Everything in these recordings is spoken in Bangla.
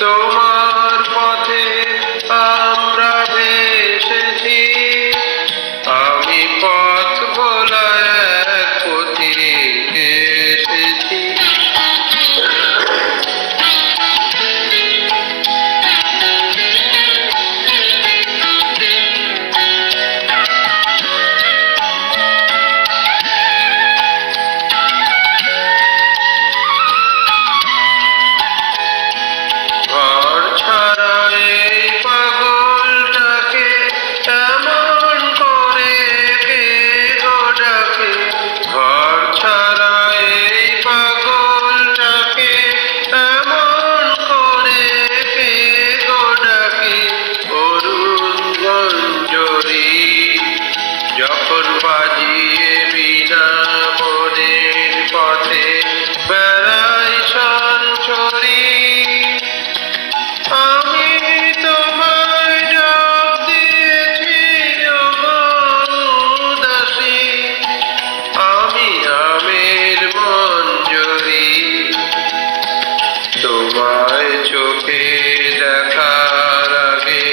তোমার পথে আমরা ভেসেছি, আমি পথ ভোলা এক পথিক এসেছি। ঘর ছাড়া এই পাগলটাকে এমন করে কে গো ডাকে? ঘর ছাড়া এই পাগলটাকে এমন করে কে গো ডাকে? অরুণ গঞ্জরি যখন বাজিয়ে বিনা মনের পথে বেড়াই সঞ্চরী, আমি তোমায় ডাক দিয়েছি ওগো উদাসী, আমি আমের মঞ্জরি। তোমায় চোখে দেখার আগে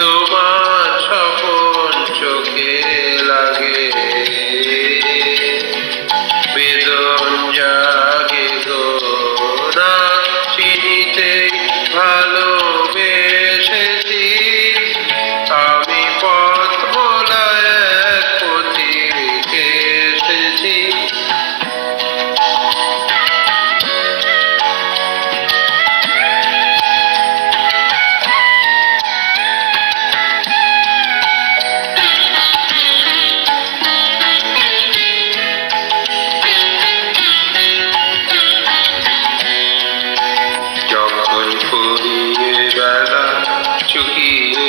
তোমার স্বপন চোখে লাগে, বেদন জাগে গো না চিনিতে ভালোবেসেছি, আমি পথ ভোলা এক পথিক এসেছি। যখন ফুরিয়ে বেলা চুকিয়ে